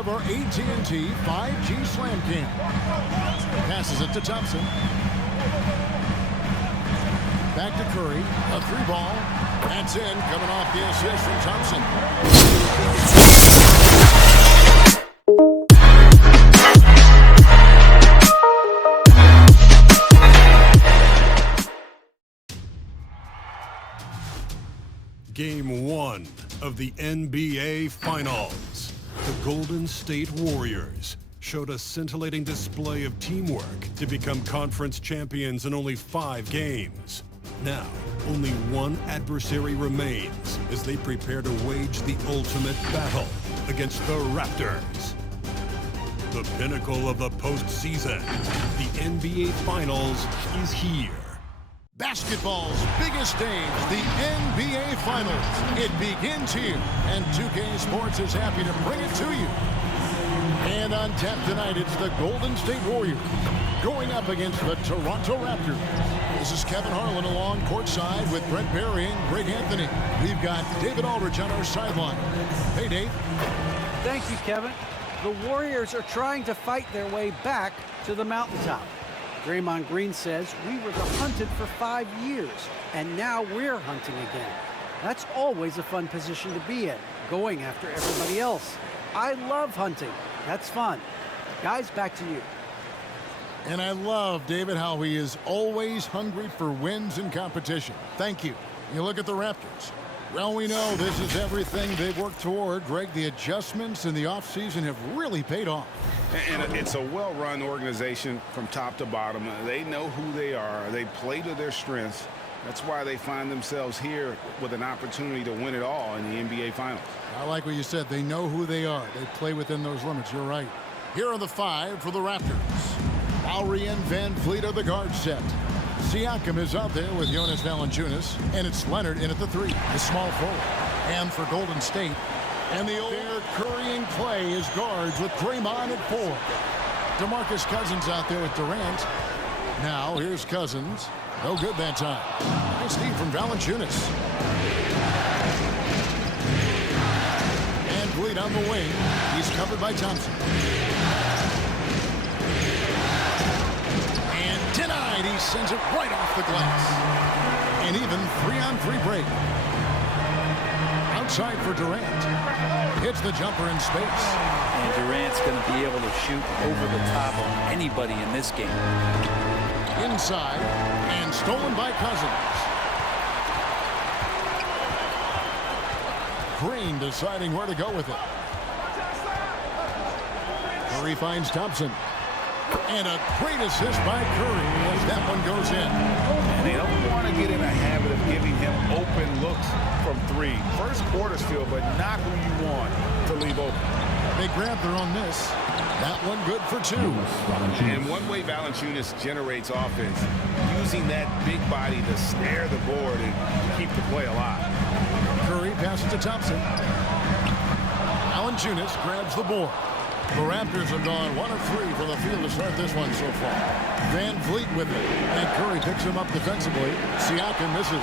of our AT&T 5G Slam Cam. Passes it to Thompson. Back to Curry. A three ball. That's in. Coming off the assist from Thompson. Game 1 of the NBA Finals. The Golden State Warriors showed a scintillating display of teamwork to become conference champions in only 5 games. Now, only one adversary remains as they prepare to wage the ultimate battle against the Raptors. The pinnacle of the postseason, the NBA Finals, is here. Basketball's biggest stage, the NBA Finals. It begins here, and 2K Sports is happy to bring it to you. And on tap tonight, it's the Golden State Warriors going up against the Toronto Raptors. This is Kevin Harlan along courtside with Brent Barry and Greg Anthony. We've got David Aldridge on our sideline. Hey, Dave. Thank you, Kevin. The Warriors are trying to fight their way back to the mountaintop. Draymond Green says we were the hunted for 5 years, and now we're hunting again. That's always a fun position to be in, going after everybody else. I love hunting. That's fun. Guys, back to you. And I love, David, how he is always hungry for wins and competition. Thank you. You look at the Raptors. Well, we know this is everything they've worked toward. Greg, the adjustments in the offseason have really paid off. And it's a well-run organization from top to bottom. They know who they are. They play to their strengths. That's why they find themselves here with an opportunity to win it all in the NBA Finals. I like what you said. They know who they are. They play within those limits. You're right. Here are the 5 for the Raptors. Lowry and Van Vliet are the guard set. Siakam is out there with Jonas Valanciunas, and it's Leonard in at the 3, the small forward. And for Golden State, and the old Curry and Clay is guards with Draymond at 4. DeMarcus Cousins out there with Durant. Now here's Cousins. No good that time. Nice steal from Valanciunas. And Vliet on the wing. He's covered by Thompson. And denied. He sends it right off the glass. And even 3-on-3 break. Outside for Durant. Hits the jumper in space. And Durant's going to be able to shoot over the top of anybody in this game. Inside, and stolen by Cousins. Green deciding where to go with it. Curry finds Thompson. And a great assist by Curry as that one goes in. And they don't want to get in a habit of giving him open looks from 3. First quarter still, but not who you want to leave open. They grab their own miss. That one good for 2. And one way Valanciunas generates offense, using that big body to snare the board and keep the play alive. Curry passes to Thompson. Valanciunas grabs the board. The Raptors have gone 1 of 3 from the field to start this one so far. Van Vliet with it, and Curry picks him up defensively. Siakam misses.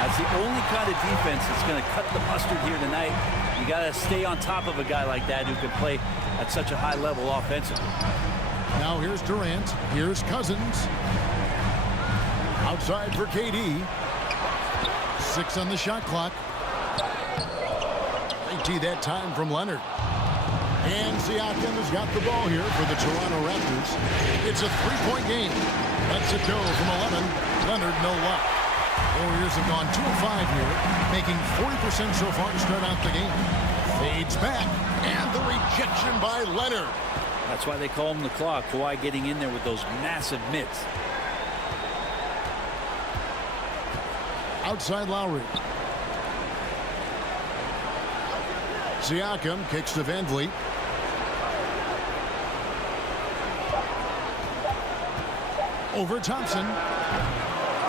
That's the only kind of defense that's going to cut the mustard here tonight. You got to stay on top of a guy like that who can play at such a high level offensively. Now here's Durant. Here's Cousins. Outside for KD. 6 on the shot clock. Great tee that time from Leonard. And Siakam has got the ball here for the Toronto Raptors. It's a 3-point game. Lets it go from 11. Leonard, no luck. Warriors have gone 2 of 5 here, making 40% so far to start out the game. Fades back, and the rejection by Leonard. That's why they call him the clock. Kawhi getting in there with those massive mitts. Outside Lowry. Siakam kicks to Van Vliet. Over Thompson.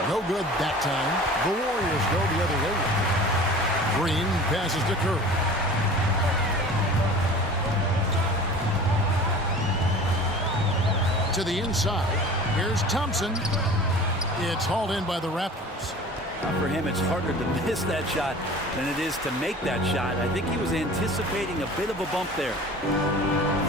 No good that time. The Warriors go the other way. Green passes to Curry. To the inside. Here's Thompson. It's hauled in by the Raptors. For him, it's harder to miss that shot than it is to make that shot. I think he was anticipating a bit of a bump there.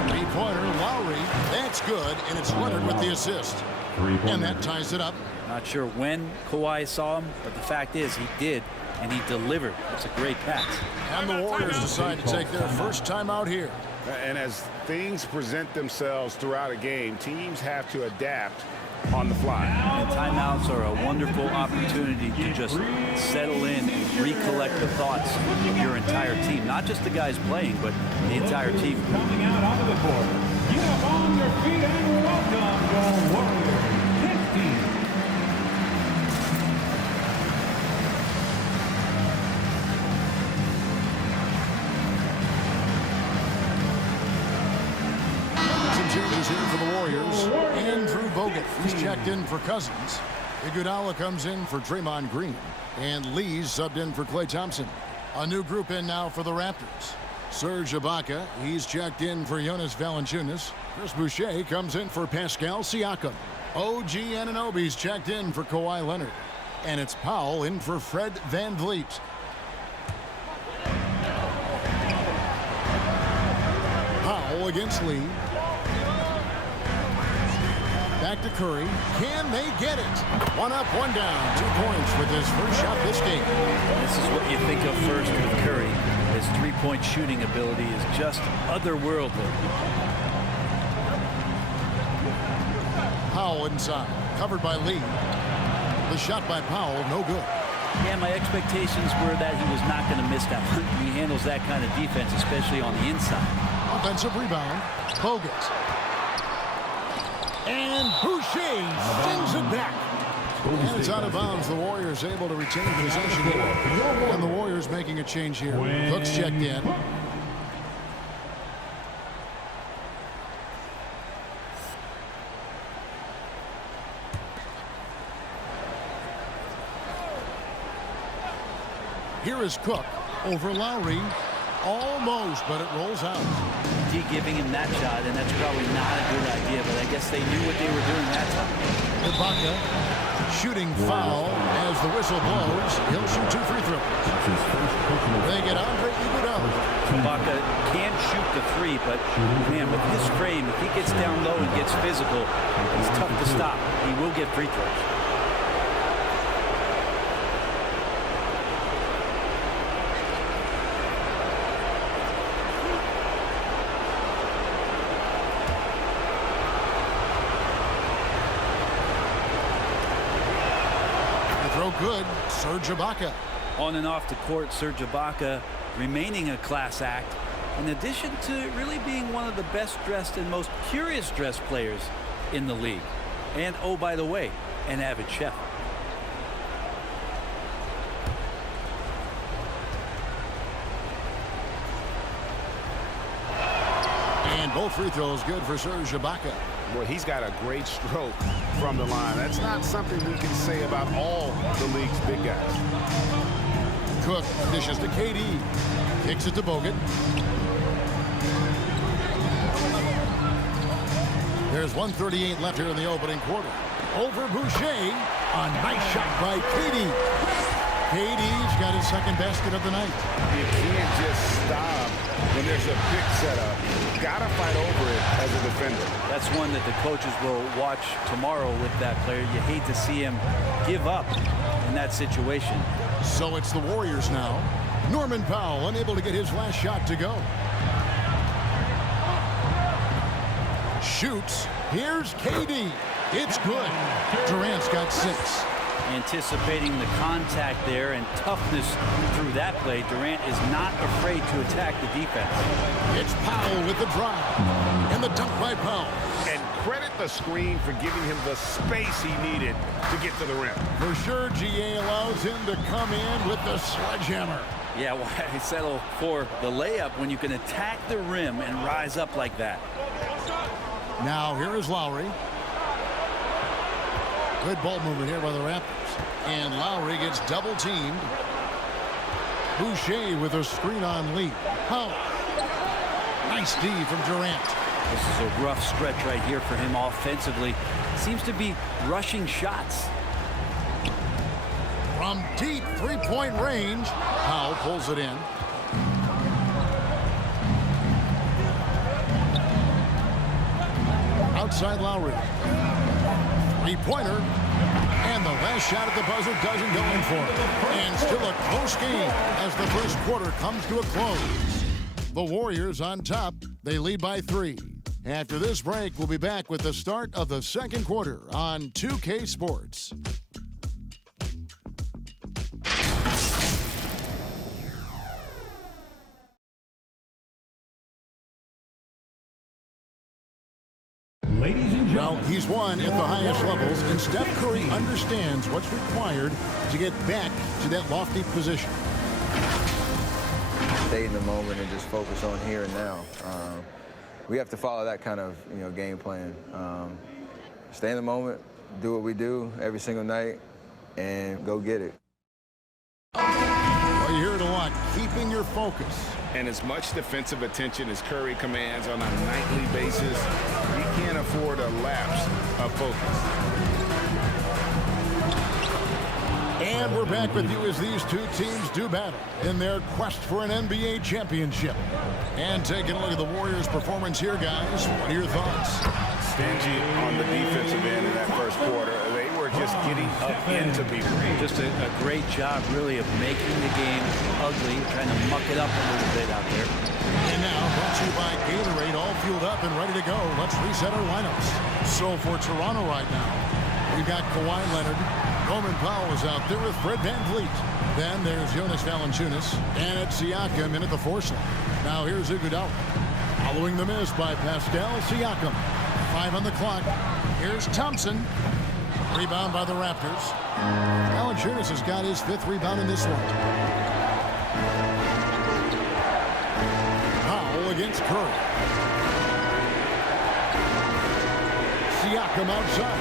Three-pointer, Lowry. That's good, and it's Leonard with the assist. And that ties it up. Not sure when Kawhi saw him, but the fact is he did, and he delivered. It's a great pass. And the Warriors decide to take their first time out here. And as things present themselves throughout a game, teams have to adapt on the fly. And timeouts are a wonderful opportunity to just settle in and recollect the thoughts of your entire team. Not just the guys playing, but the entire team. Coming out onto the court. Get up on your feet and welcome the Warriors 15. Changes here for the Warriors. Andrew Bogut, he's checked in for Cousins. Iguodala comes in for Draymond Green. And Lee's subbed in for Klay Thompson. A new group in now for the Raptors. Serge Ibaka, he's checked in for Jonas Valanciunas. Chris Boucher comes in for Pascal Siakam. OG Anunoby's checked in for Kawhi Leonard. And it's Powell in for Fred VanVleet. Powell against Lee. Back to Curry. Can they get it? One up, one down. 2 points with his first shot this game. This is what you think of first with Curry. His three-point shooting ability is just otherworldly. Powell inside. Covered by Lee. The shot by Powell, no good. Yeah, my expectations were that he was not going to miss that one. He handles that kind of defense, especially on the inside. Offensive rebound. Bogut. And Boucher sends it back. And it's out of bounds. The Warriors able to retain possession here. And the Warriors making a change here. Cook's checked in. Here is Cook over Lowry. Almost, but it rolls out. D giving him that shot, and that's probably not a good idea, but I guess they knew what they were doing that time. Ibaka, shooting foul as the whistle blows. He'll shoot 2 free throws. They get Andre Iguodala. Ibaka can shoot the three, but man, with his frame, if he gets down low and gets physical, he's tough to stop. He will get free throws. Good. Serge Ibaka. On and off the court, Serge Ibaka remaining a class act, in addition to really being one of the best dressed and most curious dressed players in the league. And oh, by the way, an avid chef. And both free throws good for Serge Ibaka. Well, he's got a great stroke from the line. That's not something we can say about all the league's big guys. Cook dishes to KD. Kicks it to Bogut. There's 1:38 left here in the opening quarter. Over Boucher. A nice shot by KD. KD's got his second basket of the night. You can't just stop when there's a pick set up. Gotta fight over it as a defender. That's one that the coaches will watch tomorrow with that player. You hate to see him give up in that situation. So it's the Warriors now. Norman Powell unable to get his last shot to go. Shoots. Here's KD. It's good. Durant's got 6. Anticipating the contact there and toughness through that play, Durant is not afraid to attack the defense. It's Powell with the drive. And the dunk by Powell. And credit the screen for giving him the space he needed to get to the rim. For sure, GA allows him to come in with the sledgehammer. Yeah, why settle for the layup when you can attack the rim and rise up like that? Now here is Lowry. Good ball movement here by the Raptors. And Lowry gets double teamed. Boucher with a screen on Lee. Powell. Nice D from Durant. This is a rough stretch right here for him offensively. Seems to be rushing shots. From deep three-point range, Powell pulls it in. Outside Lowry. Three-pointer. And the last shot at the buzzer doesn't go in for it. And still a close game as the first quarter comes to a close. The Warriors on top. They lead by 3. After this break, we'll be back with the start of the second quarter on 2K Sports. Ladies and Well, gentlemen, he's won at the highest levels, and Steph Curry understands what's required to get back to that lofty position. Stay in the moment and just focus on here and now. We have to follow that kind of game plan. Stay in the moment, do what we do every single night, and go get it. Well, you hear it a lot, keeping your focus. And as much defensive attention as Curry commands on a nightly basis, he can't afford a lapse of focus. And we're back with you as these two teams do battle in their quest for an NBA championship. And taking a look at the Warriors' performance here, guys. What are your thoughts? Stingy on the defensive end in that first quarter. They were just getting up into people. Just a great job, really, of making the game ugly, trying to muck it up a little bit out there. And now, brought to you by Gatorade, all fueled up and ready to go. Let's reset our lineups. So for Toronto right now, we've got Kawhi Leonard. Norman Powell is out there with Fred VanVleet. Then there's Jonas Valanciunas. And it's Siakam in at the 4 slot. Now here's Iguodala. Following the miss by Pascal Siakam. 5 on the clock. Here's Thompson. Rebound by the Raptors. Valanciunas has got his 5th rebound in this one. Powell against Curry. Siakam outside.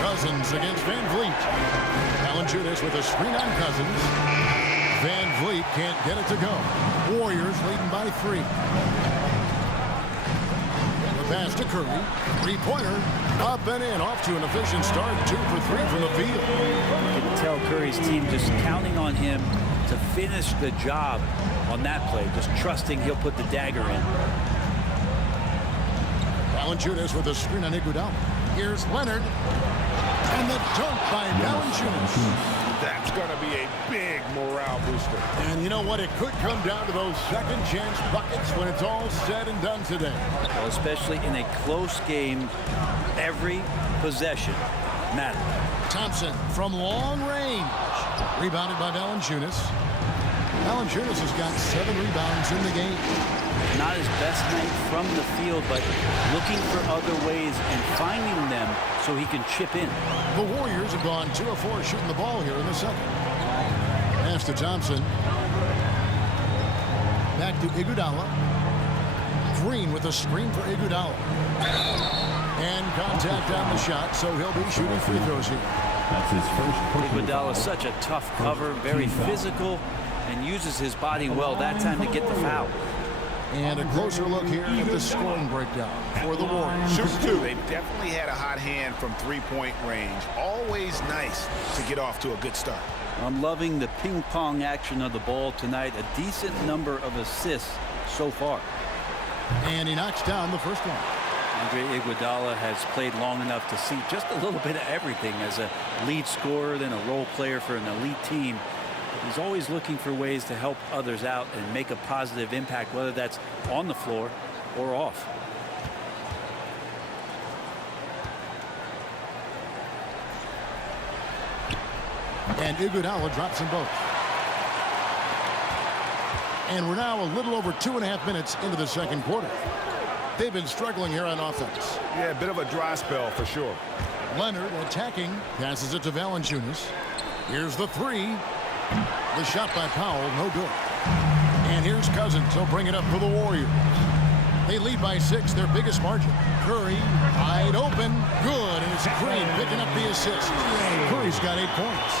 Cousins against VanVleet. Valanciunas with a screen on Cousins. VanVleet can't get it to go. Warriors leading by 3. The pass to Curry. Three-pointer. Up and in. Off to an efficient start. 2 for 3 from the field. You can tell Curry's team just counting on him to finish the job on that play, just trusting he'll put the dagger in. Valanciunas with a screen on Iguodala. Here's Leonard. And the dunk by Valanciunas. That's going to be a big morale booster. And you know what? It could come down to those second chance buckets when it's all said and done today. Well, especially in a close game, every possession matters. Thompson from long range. Rebounded by Valanciunas. Valanciunas has got 7 rebounds in the game. Not his best night from the field, but looking for other ways and finding them so he can chip in. The Warriors have gone 2 of 4 shooting the ball here in the second. Pass to Thompson. Back to Iguodala. Green with a screen for Iguodala. And contact on the shot, so he'll be shooting free throws here. that's his first personal Iguodala is such a tough cover, very physical, and uses his body well that time to get the foul. And a closer look here at the scoring breakdown for the Warriors. They've definitely had a hot hand from three-point range. Always nice to get off to a good start. I'm loving the ping-pong action of the ball tonight. A decent number of assists so far. And he knocks down the first one. Andre Iguodala has played long enough to see just a little bit of everything as a lead scorer, then a role player for an elite team. He's always looking for ways to help others out and make a positive impact, whether that's on the floor or off. And Iguodala drops them both. And we're now a little over 2.5 minutes into the second quarter. They've been struggling here on offense. Yeah, a bit of a dry spell for sure. Leonard attacking, passes it to Valanciunas. Here's the 3. The shot by Powell, no good. And here's Cousins. He'll bring it up for the Warriors. They lead by 6, their biggest margin. Curry, wide open, good, and it's Green picking up the assist. Curry's got 8 points.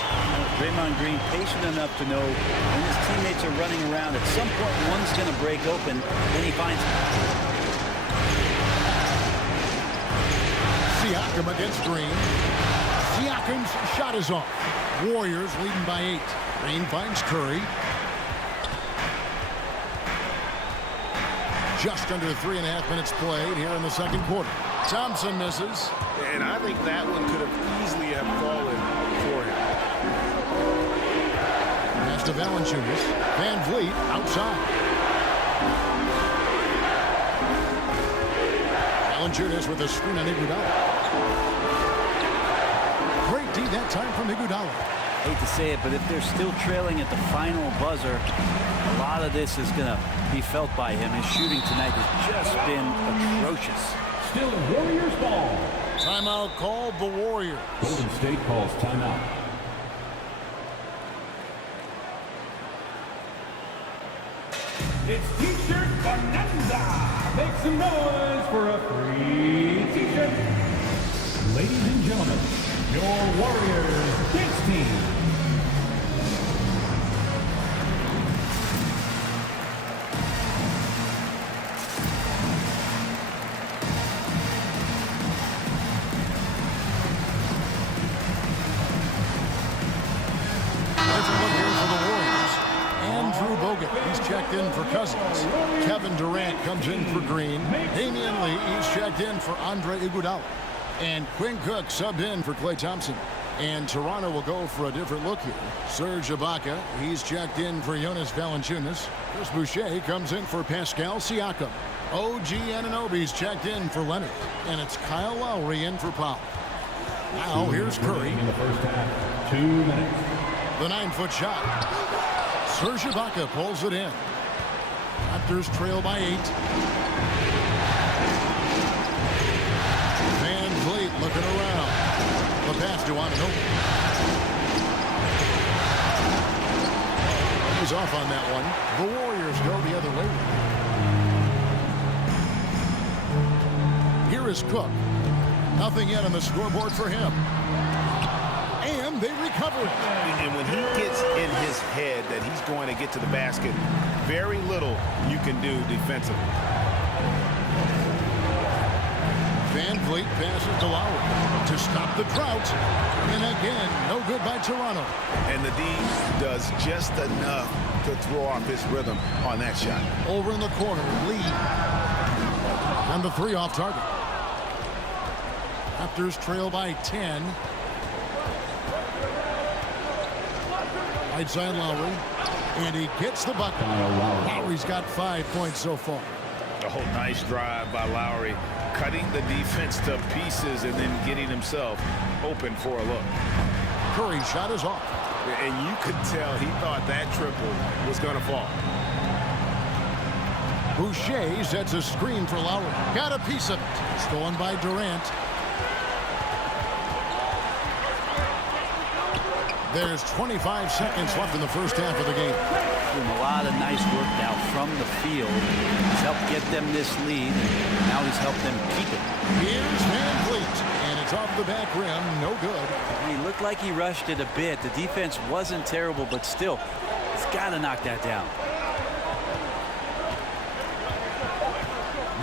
Draymond Green patient enough to know when his teammates are running around, at some point one's going to break open, then he finds it. Siakam against Green. Hawkins' shot is off. Warriors leading by 8. Green finds Curry. Just under 3.5 minutes played here in the second quarter. Thompson misses. And I think that one could have easily have fallen for him. Pass to Valanciunas. Van Vliet outside. Valanciunas with a screen on Iguodala. Great D that time from Iguodala. Hate to say it, but if they're still trailing at the final buzzer, a lot of this is going to be felt by him. His shooting tonight has just been atrocious. Still Warriors ball. Timeout called the Warriors. Golden State calls timeout. It's T-shirt bonanza. Make some noise for a free T-shirt. Ladies and gentlemen, your Warriors dance team. He's checked in for Cousins. Kevin Durant comes in for Green. Damian Lee is checked in for Andre Iguodala. And Quinn Cook subbed in for Klay Thompson. And Toronto will go for a different look here. Serge Ibaka, he's checked in for Jonas Valanciunas. Chris Boucher comes in for Pascal Siakam. OG Anunoby's checked in for Leonard. And it's Kyle Lowry in for Powell. Now here's Curry. In the first half, 2 minutes. The 9-foot shot. Serge Ibaka pulls it in. Raptors trail by 8. Van Vliet looking around. The pass to Anunoby. He's off on that one. The Warriors go the other way. Here is Cook. Nothing yet on the scoreboard for him. And they recover it. And when he gets in his head that he's going to get to the basket, very little you can do defensively. Van Vliet passes to Lowry to stop the drought. And again, no good by Toronto. And the D does just enough to throw off his rhythm on that shot. Over in the corner, Lee. And the 3 off target. Raptors trail by 10. Right side Lowry, and he gets the bucket. Lowry's got 5 points so far. Oh, nice drive by Lowry, cutting the defense to pieces and then getting himself open for a look. Curry's shot is off. And you could tell he thought that triple was going to fall. Boucher sets a screen for Lowry. Got a piece of it. Stolen by Durant. There's 25 seconds left in the first half of the game. Doing a lot of nice work now from the field. He's helped get them this lead, and now he's helped them keep it. Here's Van Vliet, and it's off the back rim. No good. He looked like he rushed it a bit. The defense wasn't terrible, but still, he's got to knock that down.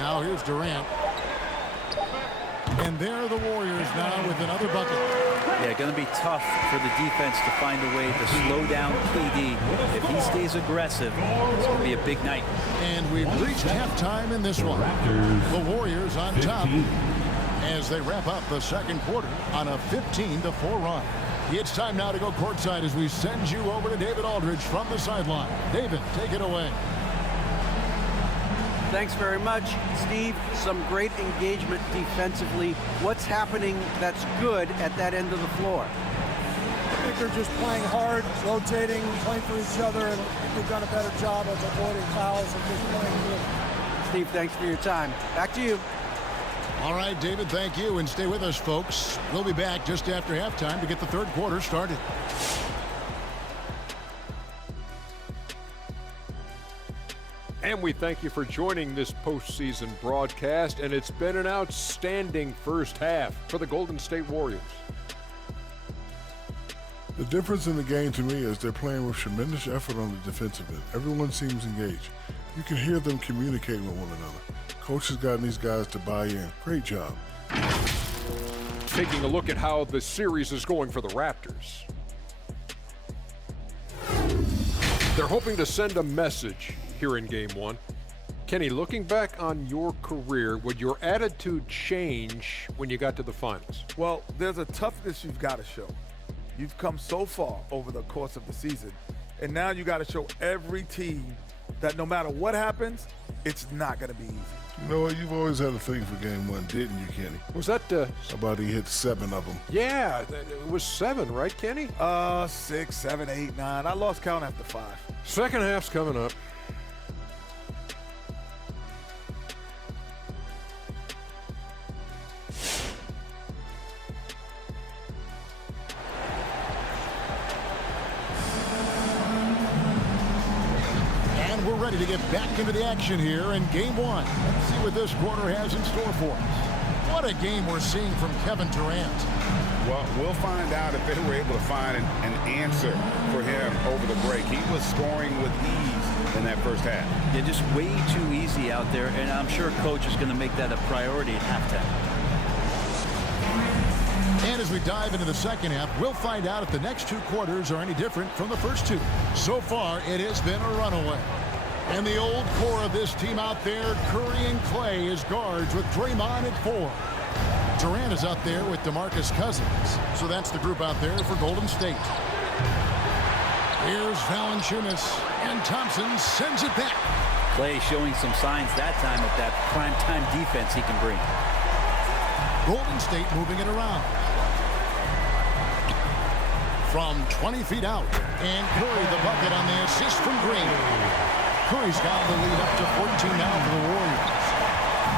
Now here's Durant. And there are the Warriors now with another bucket. Yeah, going to be tough for the defense to find a way to slow down KD. If he stays aggressive, it's going to be a big night. And we've reached halftime in this one. The Warriors on top as they wrap up the second quarter on a 15-4 run. It's time now to go courtside as we send you over to David Aldridge from the sideline. David, take it away. Thanks very much, Steve. Some great engagement defensively. What's happening that's good at that end of the floor? I think they're just playing hard, rotating, playing for each other, and they've done a better job of avoiding fouls and just playing good. Steve, thanks for your time. Back to you. All right, David, thank you, and stay with us, folks. We'll be back just after halftime to get the third quarter started. And we thank you for joining this postseason broadcast, and it's been an outstanding first half for the Golden State Warriors. The difference in the game to me is they're playing with tremendous effort on the defensive end. Everyone seems engaged. You can hear them communicating with one another. Coach has gotten these guys to buy in. Great job. taking a look at how the series is going for the Raptors. They're hoping to send a message here in Game 1. Kenny, looking back on your career, would your attitude change when you got to the finals? Well, there's a toughness you've got to show. You've come so far over the course of the season, and now you got to show every team that no matter what happens, it's not going to be easy. You know what? You've always had a thing for Game 1, didn't you, Kenny? Was that Somebody hit 7 of them. Yeah, it was 7, right, Kenny? 6, 7, 8, 9. I lost count after 5. Second half's coming up. And we're ready to get back into the action here in Game 1. Let's see what this quarter has in store for us. What a game we're seeing from Kevin Durant. Well, we'll find out if they were able to find an answer for him over the break. He was scoring with ease in that first half. Yeah, just way too easy out there, and I'm sure coach is going to make that a priority at halftime. And as we dive into the second half, we'll find out if the next 2 quarters are any different from the first 2. So far, it has been a runaway. And the old core of this team out there, Curry and Clay as guards with Draymond at 4. Durant is out there with DeMarcus Cousins. So that's the group out there for Golden State. Here's Valanciunas, and Thompson sends it back. Clay showing some signs that time of that prime-time defense he can bring. Golden State moving it around. From 20 feet out, and Curry the bucket on the assist from Green. Curry's got the lead up to 14 now for the Warriors.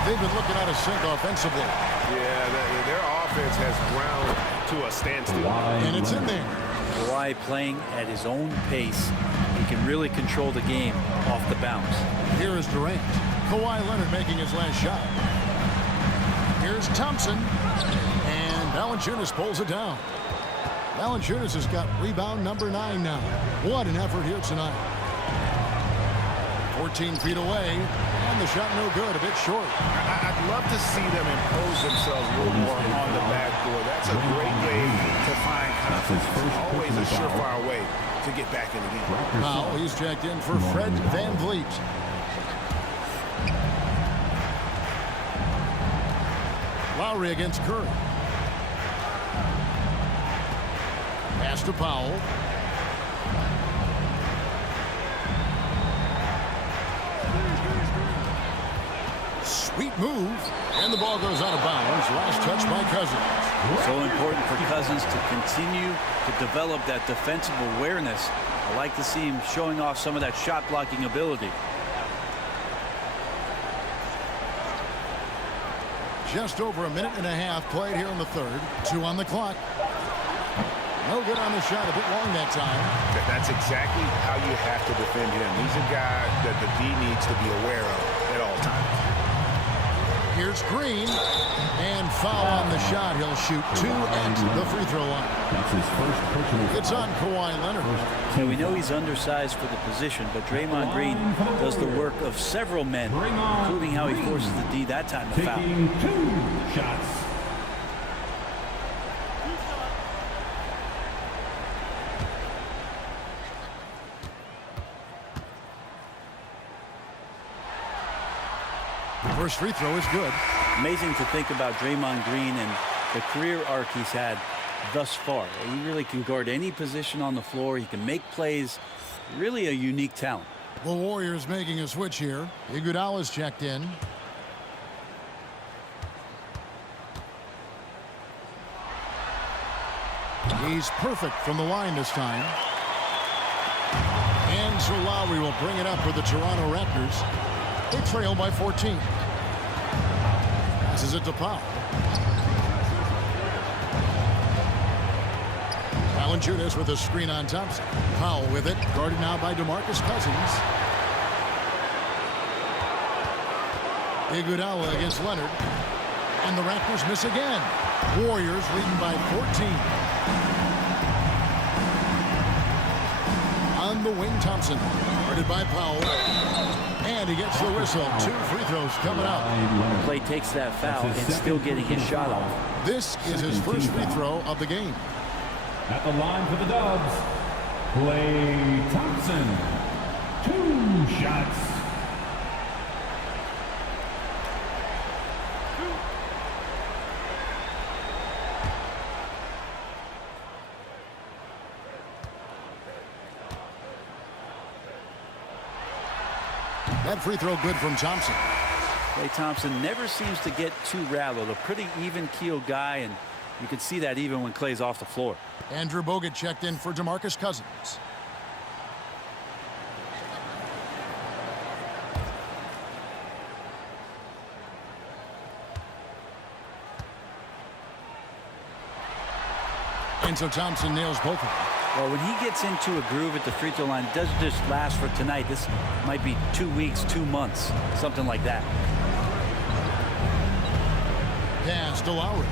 They've been looking out of sync offensively. Yeah, their offense has ground to a standstill. And it's in there. Kawhi playing at his own pace. He can really control the game off the bounce. Here is Durant. Kawhi Leonard making his last shot. Here's Thompson. And Valanciunas pulls it down. Valanciunas has got rebound number 9 now. What an effort here tonight. 14 feet away. And the shot no good, a bit short. I'd love to see them impose themselves a little more on the backboard. That's a great way to find confidence. Always a surefire way to get back in the game. Powell, he's checked in for Fred VanVleet. Lowry against Curry. Pass to Powell. Sweet move. And the ball goes out of bounds. Last touch by Cousins. So important for Cousins to continue to develop that defensive awareness. I like to see him showing off some of that shot blocking ability. Just over a minute and a half played here in the third. 2 on the clock. No good on the shot, a bit long that time. That's exactly how you have to defend him. He's a guy that the D needs to be aware of at all times. Here's Green, and foul on the shot. He'll shoot 2 at the free throw line. That's his first personal. It's on Kawhi Leonard. Yeah, we know he's undersized for the position, but Draymond Green does the work of several men, including how he forces the D that time to foul. Taking 2 shots. First free throw is good. Amazing to think about Draymond Green and the career arc he's had thus far. He really can guard any position on the floor. He can make plays. Really a unique talent. The Warriors making a switch here. Iguodala's checked in. He's perfect from the line this time. And so Lowry will bring it up for the Toronto Raptors. They trail by 14. Passes it to Powell. Valanciunas with a screen on Thompson. Powell with it, guarded now by DeMarcus Cousins. Iguodala against Leonard. And the Raptors miss again. Warriors leading by 14. On the wing, Thompson. Guarded by Powell. And And he gets the whistle. 2 free throws coming up. Clay takes that foul and still getting his shot off. This is his first free throw of the game. At the line for the Dubs, Klay Thompson. 2 shots. That free throw good from Thompson. Klay Thompson never seems to get too rattled. A pretty even-keeled guy, and you can see that even when Klay's off the floor. Andrew Bogut checked in for DeMarcus Cousins. And so Thompson nails both of them. Well, when he gets into a groove at the free throw line, it doesn't just last for tonight. This might be 2 weeks, 2 months, something like that. Pass to Lowry.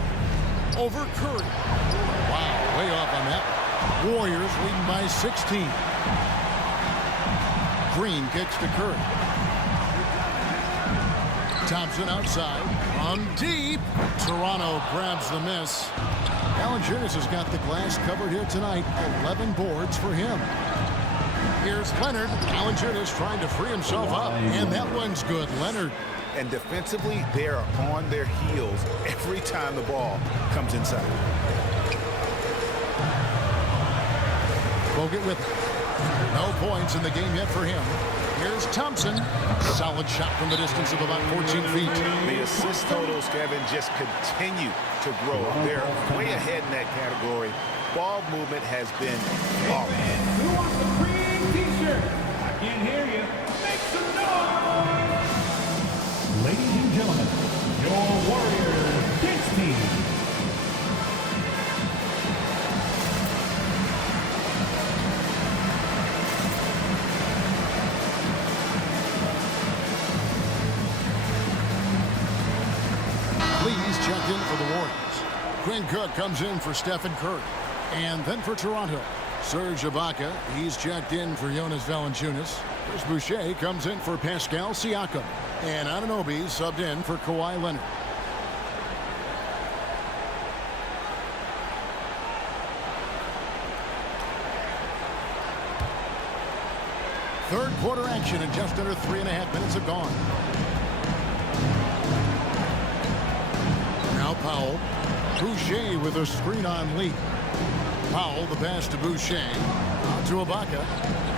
Over Curry. Wow, way off on that. Warriors leading by 16. Green kicks to Curry. Thompson outside. On deep. Toronto grabs the miss. Valanciunas has got the glass covered here tonight. 11 boards for him. Here's Leonard. Valanciunas trying to free himself up. And that one's good. Leonard. And defensively, they are on their heels every time the ball comes inside. Bogut with it. No points in the game yet for him. Here's Thompson. Solid shot from the distance of about 14 feet. The assist totals, Kevin, just continue to grow. They're way ahead in that category. Ball movement has been awful. Who wants the green t-shirt? I can't hear you. Make some noise! Ladies and gentlemen, your Warriors dance team. Lee's checked in for the Warriors. Quinn Cook comes in for Stephen Curry. And then for Toronto, Serge Ibaka. He's checked in for Jonas Valanciunas. Chris Boucher comes in for Pascal Siakam. And Anunoby subbed in for Kawhi Leonard. Third quarter action in just under 3.5 minutes have gone. Now Powell. Boucher with a screen on Lee. Powell, the pass to Boucher. Out to Ibaka.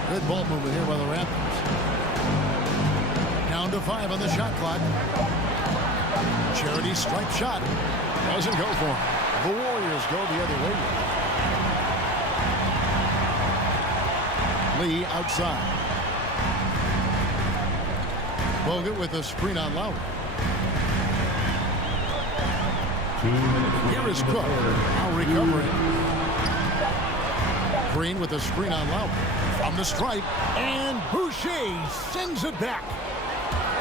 Good ball movement here by the Raptors. Down to 5 on the shot clock. Charity stripe shot. Doesn't go for him. The Warriors go the other way. Lee outside. Bogut with a screen on Lowry. 2 minutes. Here is Cook. Now recovering. Green with a screen on Lowry. From the stripe. And Boucher sends it back.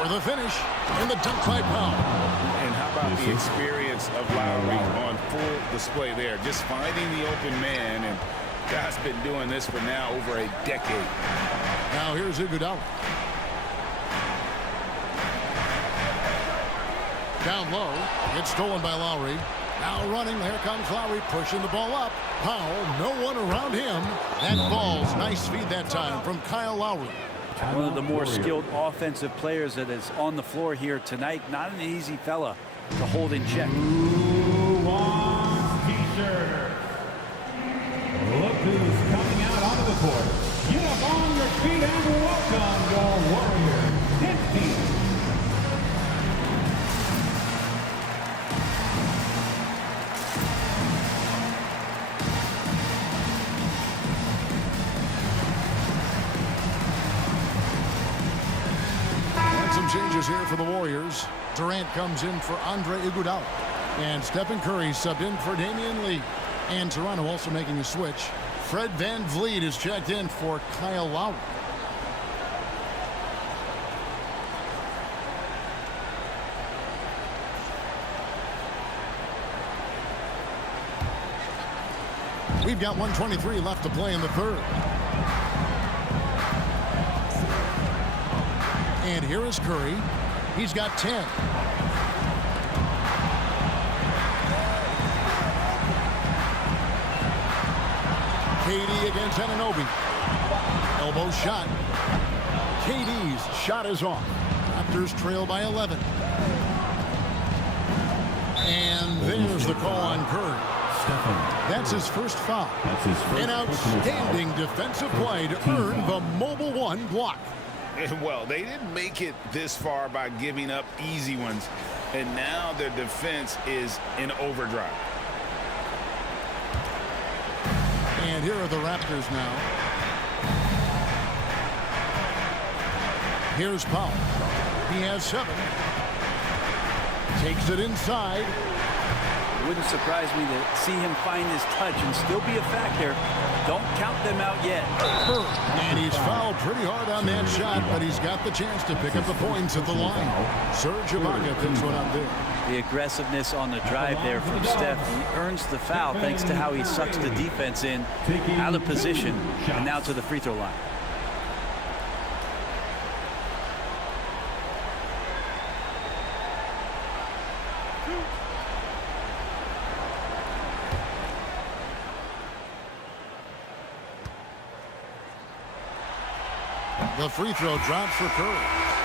For the finish in the dunk by Powell. And how about the experience of Lowry on full display there? Just finding the open man. And guy's been doing this for now over a decade. Now here's Iguodala. Down low. It's stolen by Lowry. Now running. Here comes Lowry pushing the ball up. Powell, no one around him. That ball's nice feed that time from Kyle Lowry. One of the more skilled offensive players that is on the floor here tonight. Not an easy fella to hold in check. Who wants t-shirts? Look who's coming out onto the court. Get up on your feet and welcome your Warriors dance team. Some changes here for the Warriors. Durant comes in for Andre Iguodala. And Stephen Curry subbed in for Damian Lee. And Toronto also making a switch. Fred VanVleet is checked in for Kyle Lowry. We've got 1:23 left to play in the third. And here is Curry. He's got 10. KD against Anunoby. Elbow shot. KD's shot is off. Raptors trail by 11. And there's the call on Curry. That's his first foul. An outstanding defensive play to earn the Mobile One block. And well, they didn't make it this far by giving up easy ones. And now their defense is in overdrive. And here are the Raptors now. Here's Powell. He has 7. Takes it inside. Wouldn't surprise me to see him find his touch and still be a factor. Don't count them out yet. And he's fouled pretty hard on that shot, but he's got the chance to pick up the points at the line. Serge Ibaka picks one up there. The aggressiveness on the drive there from Steph. He earns the foul thanks to how he sucks the defense in, out of position, and now to the free throw line. The free throw drops for Curry.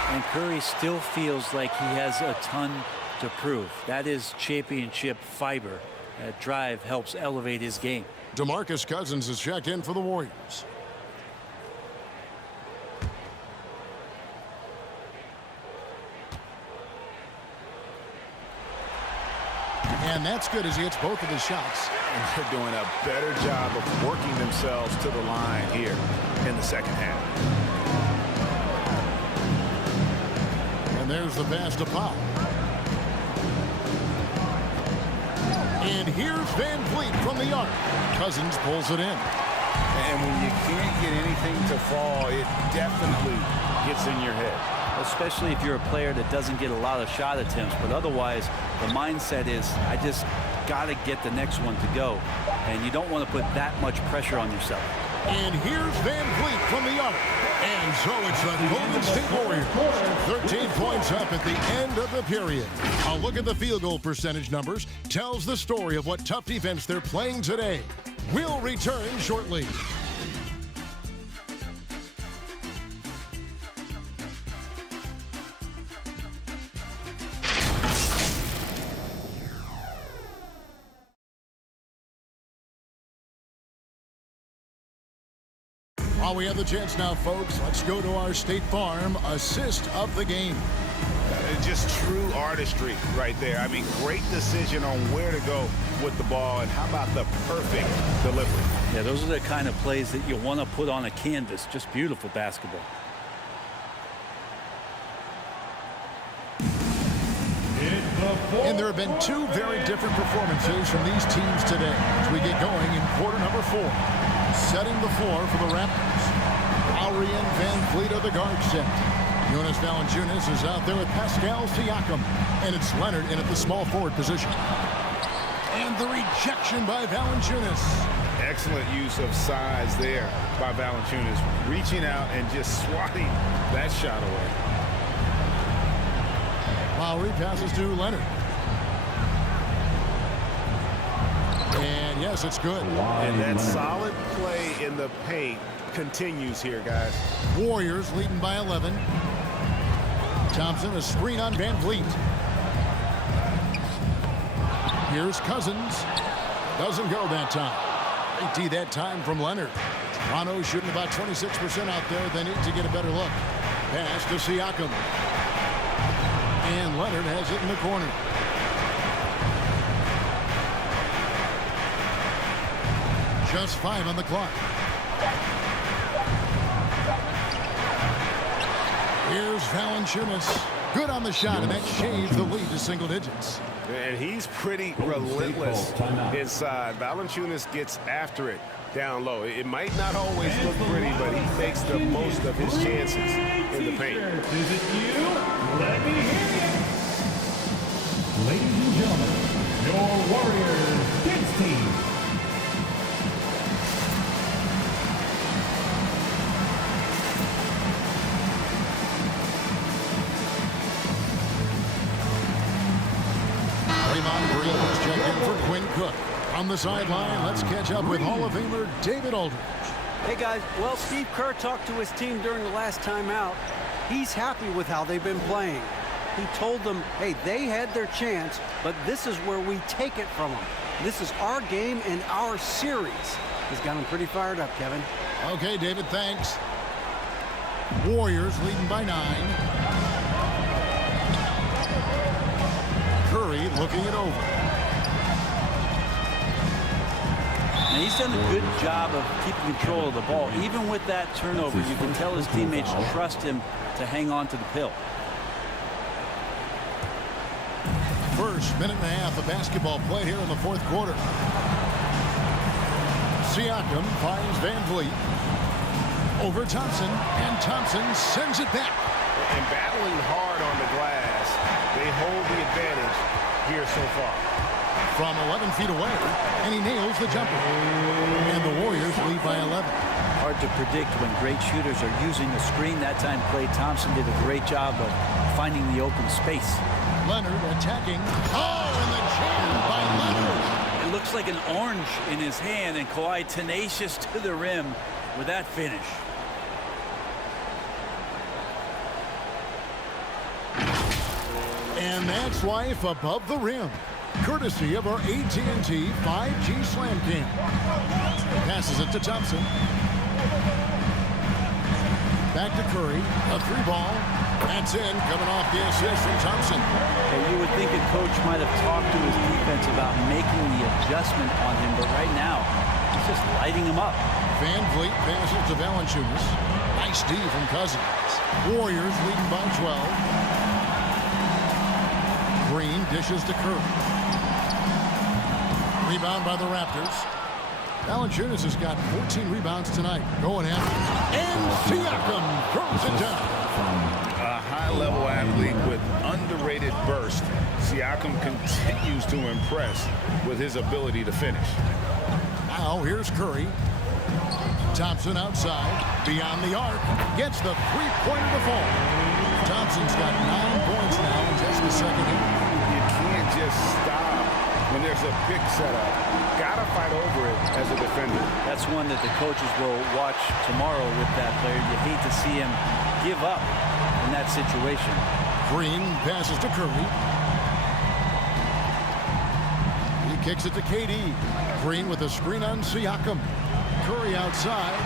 And Curry still feels like he has a ton to prove. That is championship fiber. That drive helps elevate his game. DeMarcus Cousins is checked in for the Warriors. And that's good as he hits both of his shots. And they're doing a better job of working themselves to the line here in the second half. And there's the pass to Powell. And here's Van Vliet from the arc. Cousins pulls it in. And when you can't get anything to fall, it definitely gets in your head. Especially if you're a player that doesn't get a lot of shot attempts. But otherwise, the mindset is, I just got to get the next one to go. And you don't want to put that much pressure on yourself. And here's Van Vliet from the arc. And so it's the Golden State Warriors. 13 points up at the end of the period. A look at the field goal percentage numbers tells the story of what tough defense they're playing today. We'll return shortly. While we have the chance now, folks, let's go to our State Farm assist of the game. Just true artistry right there. I mean, great decision on where to go with the ball, and how about the perfect delivery? Yeah, those are the kind of plays that you want to put on a canvas. Just beautiful basketball. And there have been 2 very different performances from these teams today as we get going in quarter number 4. Setting the floor for the Raptors. Lowry and Van Vliet are the guard set. Jonas Valanciunas is out there with Pascal Siakam. And it's Leonard in at the small forward position. And the rejection by Valanciunas. Excellent use of size there by Valanciunas. Reaching out and just swatting that shot away. Lowry passes to Leonard. And yes, it's good. And that solid play in the paint continues here, guys. Warriors leading by 11. Thompson, a screen on Van Vliet. Here's Cousins. Doesn't go that time. Great D that time from Leonard. Toronto shooting about 26% out there. They need to get a better look. Pass to Siakam. And Leonard has it in the corner. Just 5 on the clock. Here's Valanciunas. Good on the shot, and that shaves the lead to single digits. And he's pretty relentless inside. Valanciunas gets after it down low. It might not always look pretty, but he makes the most of his chances in the paint. Is it you? Let me hear you. Ladies and gentlemen, your Warriors dance team. for Quinn Cook. On the sideline, let's catch up with Hall of Famer David Aldridge. Hey, guys. Well, Steve Kerr talked to his team during the last timeout. He's happy with how they've been playing. He told them, hey, they had their chance, but this is where we take it from them. This is our game and our series. He's got them pretty fired up, Kevin. Okay, David, thanks. Warriors leading by 9. Curry looking it over. Now, he's done a good job of keeping control of the ball. Even with that turnover, you can tell his teammates trust him to hang on to the pill. First minute and a half of basketball play here in the fourth quarter. Siakam finds Van Vliet. Over Thompson, and Thompson sends it back. And battling hard on the glass, they hold the advantage here so far. From 11 feet away, and he nails the jumper. And the Warriors lead by 11. Hard to predict when great shooters are using the screen. That time, Klay Thompson did a great job of finding the open space. Leonard attacking. Oh, and the jam by Leonard. It looks like an orange in his hand, and Kawhi tenacious to the rim with that finish. And that's life above the rim. Courtesy of our AT&T 5G Slam Cam. Passes it to Thompson. Back to Curry. A 3-ball. That's in. Coming off the assist from Thompson. And you would think a coach might have talked to his defense about making the adjustment on him, but right now, he's just lighting him up. Van Vliet passes to Valanciunas. Nice D from Cousins. Warriors leading by 12. Green dishes to Curry. Rebound by the Raptors. Valanciunas has got 14 rebounds tonight. Going after. And Siakam throws it down. A high-level athlete with underrated burst. Siakam continues to impress with his ability to finish. Now here's Curry. Thompson outside. Beyond the arc. Gets the three-pointer to fall. Thompson's got 9 points now in just the second half. You can't just stop when there's a pick set up. Gotta fight over it as a defender. That's one that the coaches will watch tomorrow with that player. You hate to see him give up in that situation. Green passes to Curry. He kicks it to KD. Green with a screen on Siakam. Curry outside.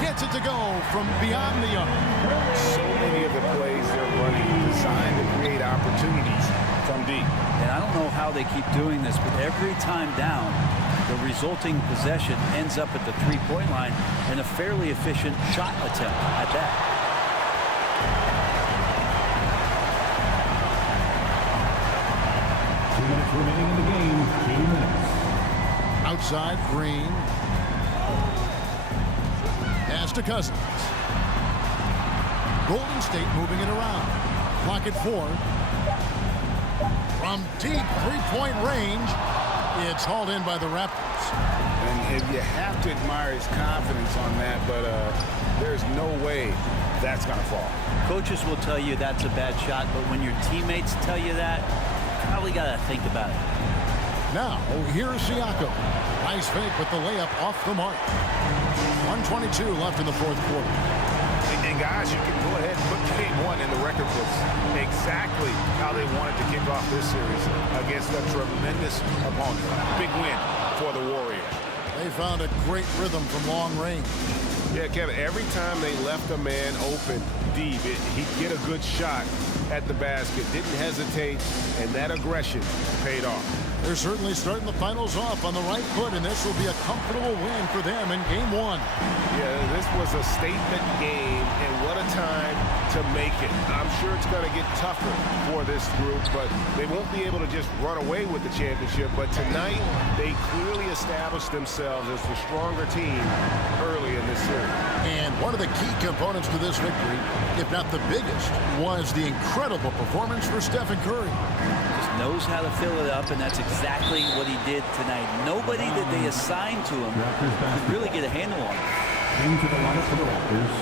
Gets it to go from beyond the arc. So many of the plays they're running designed to create opportunities from deep. And I don't know how they keep doing this, but every time down, the resulting possession ends up at the three-point line and a fairly efficient shot attempt at that. 2 minutes remaining in the game. 2 minutes. Outside, Green. Pass to Cousins. Golden State moving it around. Clock at 4. From deep three-point range, it's hauled in by the Raptors. And you have to admire his confidence on that, but there's no way that's going to fall. Coaches will tell you that's a bad shot, but when your teammates tell you that, you probably got to think about it. Now, here's Siakam. Nice fake with the layup off the mark. 1:22 left in the fourth quarter. And guys, you can go ahead and put game 1 in the record books. Exactly how they wanted to kick off this series against a tremendous opponent. Big win for the Warriors. They found a great rhythm from long range. Yeah, Kevin, every time they left a man open deep, he'd get a good shot at the basket. Didn't hesitate, and that aggression paid off. They're certainly starting the finals off on the right foot, and this will be a comfortable win for them in game 1. Yeah, this was a statement game, and what a time to make it. I'm sure it's going to get tougher for this group, but they won't be able to just run away with the championship. But tonight, they clearly established themselves as the stronger team early in this series. And one of the key components to this victory, if not the biggest, was the incredible performance for Stephen Curry. Just knows how to fill it up, and that's exactly what he did tonight. Nobody that they assigned to him could really get a handle on him. Into the lineup for the Raptors.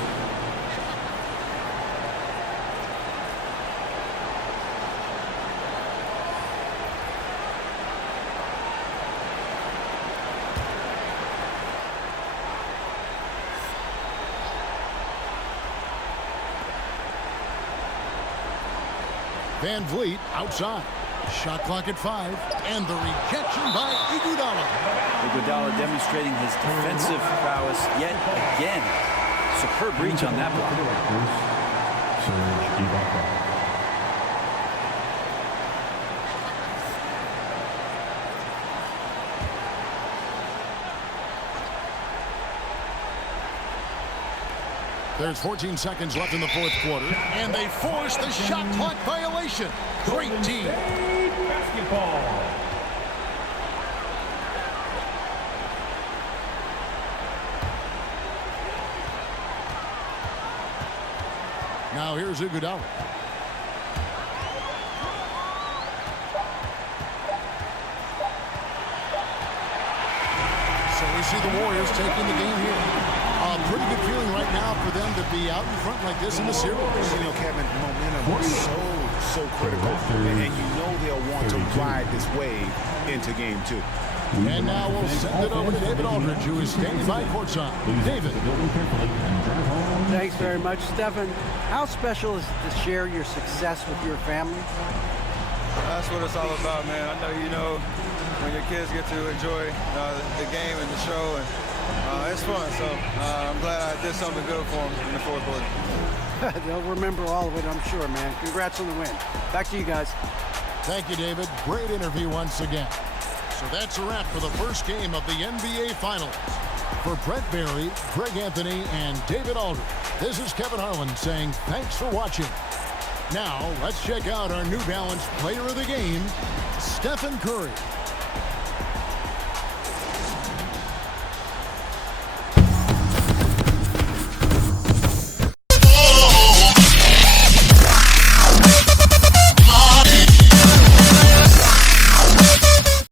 Van Vliet outside. Shot clock at 5. And the rejection by Iguodala. Iguodala demonstrating his defensive prowess yet again. Superb reach on that block. Serge Ibaka. There's 14 seconds left in the fourth quarter, and they force the shot clock violation. Great team. Basketball. Now here's Iguodala. So we see the Warriors taking the game here. Pretty good feeling right now for them to be out in front like this in the series. You know, Kevin, momentum is so critical. And you know they'll want to ride this wave into game 2. And now we'll send it over to David Aldridge, who is standing by courtside. David. Thanks very much, Stephen. How special is it to share your success with your family? That's what it's all about, man. I know you know when your kids get to enjoy the game and the show, and it's fun. So I'm glad I did something good for them in the fourth quarter. They'll remember all of it, I'm sure, man. Congrats on the win. Back to you guys. Thank you, David. Great interview once again. So that's a wrap for the first game of the NBA Finals. For Brett Barry, Greg Anthony, and David Aldridge, this is Kevin Harlan saying thanks for watching. Now, let's check out our New Balance player of the game, Stephen Curry.